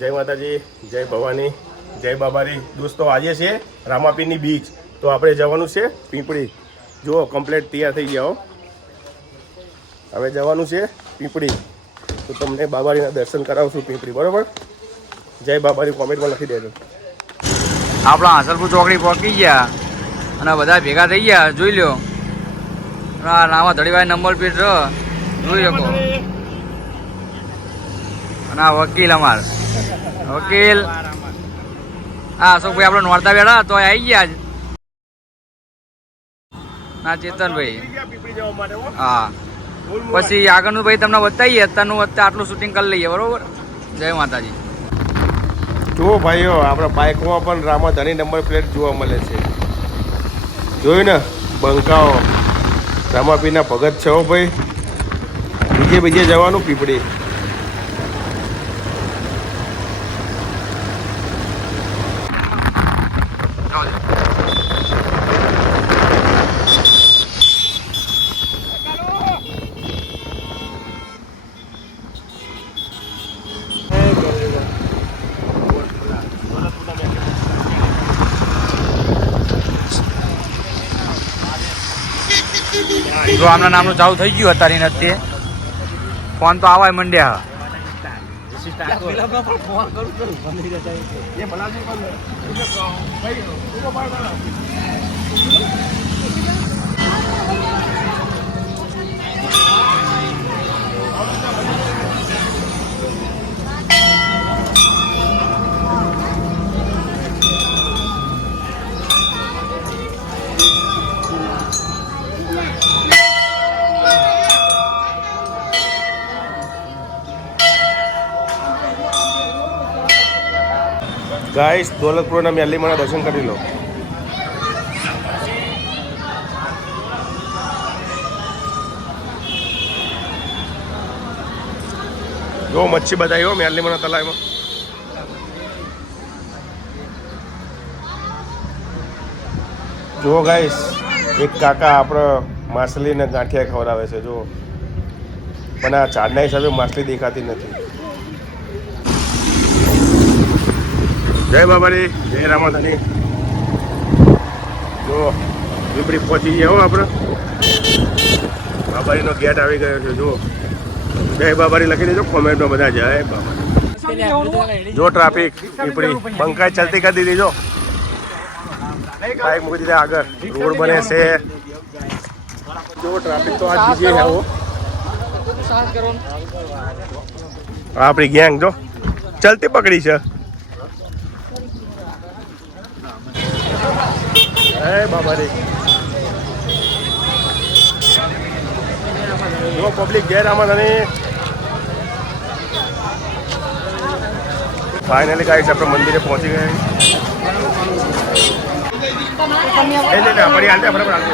જય માતાજી, જય ભવાની, જય બાબારી. દોસ્તો, આજે છે રામાપીરની બીચ. તો આપણે જવાનું છે પીંપળી. જુઓ કમ્પ્લેટ તૈયાર થઈ ગયા હવે જવાનું છે પીંપળી. તો તમને બાબારીના દર્શન કરાવશું પીંપળી, બરાબર? જય બાબારી કોમેન્ટમાં લખી દેજો. આપણા હાંસલપુર ચોકડી પહોંચી ગયા અને બધા ભેગા થઈ ગયા, જોઈ લ્યો. અને આ નામાં ધડીભાઈ નંબર પ્લેટ જોઈ શકો. અને આ વકીલ અમાર. વકીલ. હા અશોકભાઈ આપણે નોરતા બેઠા તો આવી ગયા જ. ના, ચેતનભાઈ. હો. પછી આગળનું ભાઈ તમને બતાવીએ, અત્યારનું અત્યારે આટલું શૂટિંગ કરી લઈએ, બરોબર? જય માતાજી. જુઓ ભાઈઓ, આપણા બાઇકમાં પણ રામાધણી નંબર પ્લેટ જોવા મળે છે. જોયું ને, બંકાઓ. રામાપીના ભગત છે ભાઈ. બીજે બીજે જવાનું પીપળી. જો આમના નામનું ચાલુ થઈ ગયું અત્યારે અત્યારે. ફોન તો આવાય મંડ્યા. ગાઈસ, દોલતપુરના મેલીમાના દર્શન કરી લો. જો, મચ્છી બતાવી હો મેલીમાના તલાવમાં જુઓ ગાઈસ, એક કાકા આપણે માછલીને ગાંઠિયા ખવડાવે છે જુઓ પણ આ ચાડના હિસાબે માછલી દેખાતી નથી. જય બાબાની જય રામાધાની. જો પીપળી પહોંચી ગયા હો આપણે. બાબારીનો ગેટ આવી ગયો છે, જુઓ. જય બાબારી લખી દેજો, કોમેન્ટમાં બધા જય બાબારી જો ટ્રાફિક પીપળી પંખાય ચલતી કરી દીધી, જો. બાઇક મૂકી દીધા આગળ. રોડ બને છે. જો, ટ્રાફિક તો આજ બીજી છે, હો. આપણી ગેંગ જો. ચલતી પકડી છે. હે બાબા રે જો પબ્લિક ઘેર આમાં તને ફાઇનલી ગાઈસ આપણે મંદિરે પહોંચી ગયા. એ લે લે પડી હાલતે હાલતે.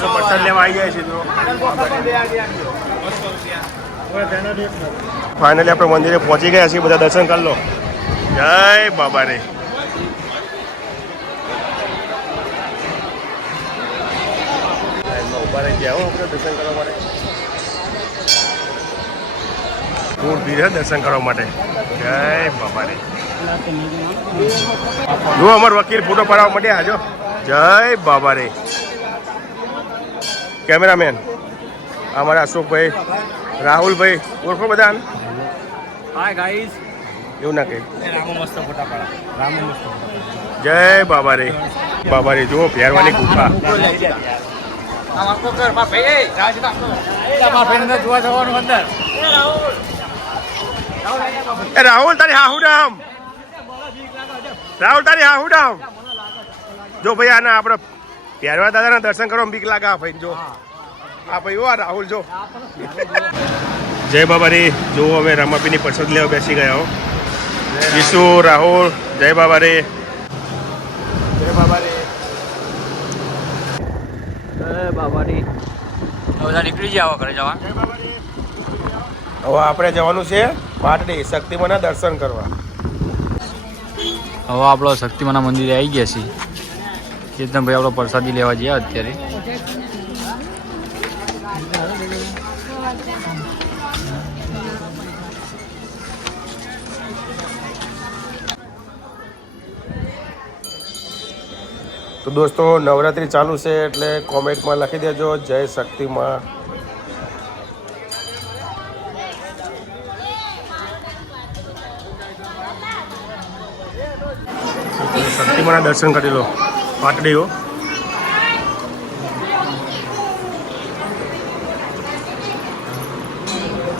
તો લેવા આવી જાય છે ફાઇનલી આપણે મંદિરે પહોંચી ગયા છીએ બધા દર્શન કરી લો. જય બાબા રે ઊભા ગયા. હો આપણે દર્શન કરવા માટે. ખૂબ ભીડ દર્શન કરવા માટે. જય બાબા રે જો અમાર વકીલ ફોટો પડાવવા માટે આજો જય બાબા રે કેમેરામેન અમારા અશોકભાઈ રાહુલભાઈ ઓળખો બધા? હાય ગાઈસ એવું ના કહે. જય બાબા રે બાબા રે જુઓ પહેરવાની ગુફા. રાહુલ, તારી હાહુ ડામ રાહુલ, તારી હાહુ નામ જો ભાઈ, આના આપણે પહેરવા દાદાના દર્શન કરવા બીક લાગે આ ભાઈ જો. આ ભાઈ આ રાહુલ, જો. જય બાબા રે જો હવે રામાપીની પરસાદ લેવા બેસી ગયા હો. વિશુ, રાહુલ, જય બાબા રે જય બાબા રે બાબાની બધા નીકળી જાવ ઘરે જવા. હવે આપણે જવાનું છે પાટડી શક્તિમાના દર્શન કરવા. હવે આપણો શક્તિમાના મંદિરે આવી ગયા છીએ. ચેતનભાઈ આપણો પ્રસાદી લેવા જઈએ અત્યારે. તો દોસ્તો, નવરાત્રિ ચાલુ છે એટલે કોમેન્ટમાં લખી દેજો. જય શક્તિમાં શક્તિમાના દર્શન કરી લો. પાટડીઓ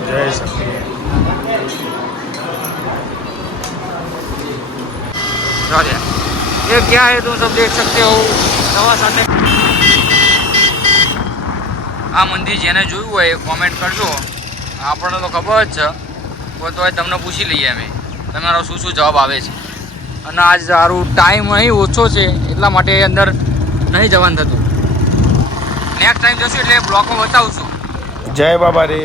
જય શક્તિ. રાજા क्या है तुम सब देख सकते हो દવા સાથે આ મંદિર જેને જોયું હોય એ કોમેન્ટ કરજો આપણને તો ખબર જ છે પણ તોય તમને પૂછી લઈએ અમે તમારો શું શું જવાબ આવે છે અને આજ સારું ટાઈમ અહીં ઓછો છે એટલા માટે અંદર નહીં જવાનું થતું નેક્સ્ટ ટાઈમ જશું એટલે બ્લોકમાં બતાવશું જય બાબા રે